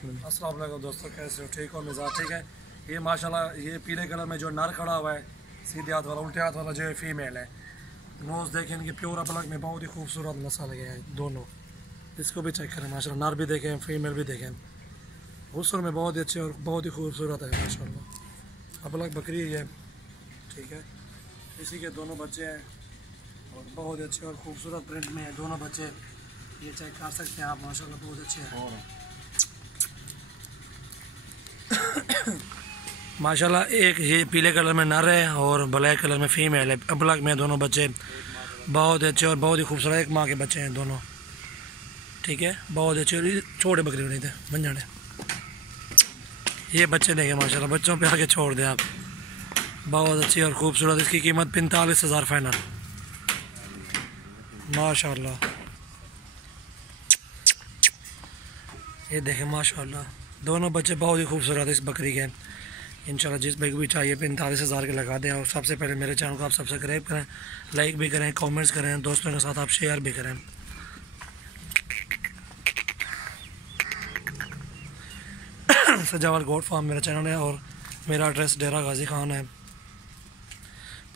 अस्सलाम वालेकुम दोस्तों, कैसे हो? ठीक हो? मिजाज ठीक है। ये माशाल्लाह ये पीले कलर में जो नर खड़ा हुआ है, सीधे हाथ वाला उल्टे हाथ वाला जो है फीमेल है। नोज देखें इनकी प्योर अपलग में बहुत ही खूबसूरत नस्ल है दोनों। इसको भी चेक करें माशाल्लाह, नर भी देखें फीमेल भी देखें। हुस्न में बहुत ही अच्छे और बहुत ही खूबसूरत है माशाल्लाह। अपलग बकरी है, ठीक है। इसी के दोनों बच्चे हैं और बहुत ही अच्छे और खूबसूरत प्रिंट में है दोनों बच्चे। ये चेक कर सकते हैं आप, माशाल्लाह बहुत अच्छे हैं माशाल्लाह। एक ये पीले कलर में नर है और ब्लैक कलर में फीमेल है। ब्लैक में दोनों बच्चे बहुत अच्छे और बहुत ही खूबसूरत, एक माँ के बच्चे हैं दोनों, ठीक है। बहुत अच्छे और छोटे बकरी नहीं थे बन जाने। ये बच्चे देखें माशाल्लाह, बच्चों पे आके छोड़ दें आप। बहुत अच्छी और खूबसूरत, इसकी कीमत 45,000 फाइनल माशाल्लाह। ये देखें माशाल्लाह, दोनों बच्चे बहुत ही खूबसूरत है इस बकरी के। इंशाल्लाह जिस भाई को भी चाहिए 45,000 के लगा दें। और सबसे पहले मेरे चैनल को आप सब्सक्राइब करें, लाइक भी करें, कमेंट्स करें, दोस्तों के साथ आप शेयर भी करें। सजावल गोट फार्म मेरा चैनल है और मेरा एड्रेस डेरा गाजी खान है।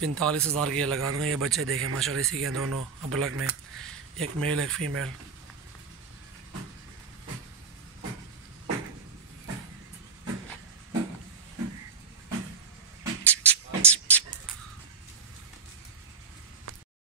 45,000 के लगा दूँगा। ये बच्चे देखें माशाल्लाह, इसी के दोनों ब्लैक में, एक मेल एक फीमेल।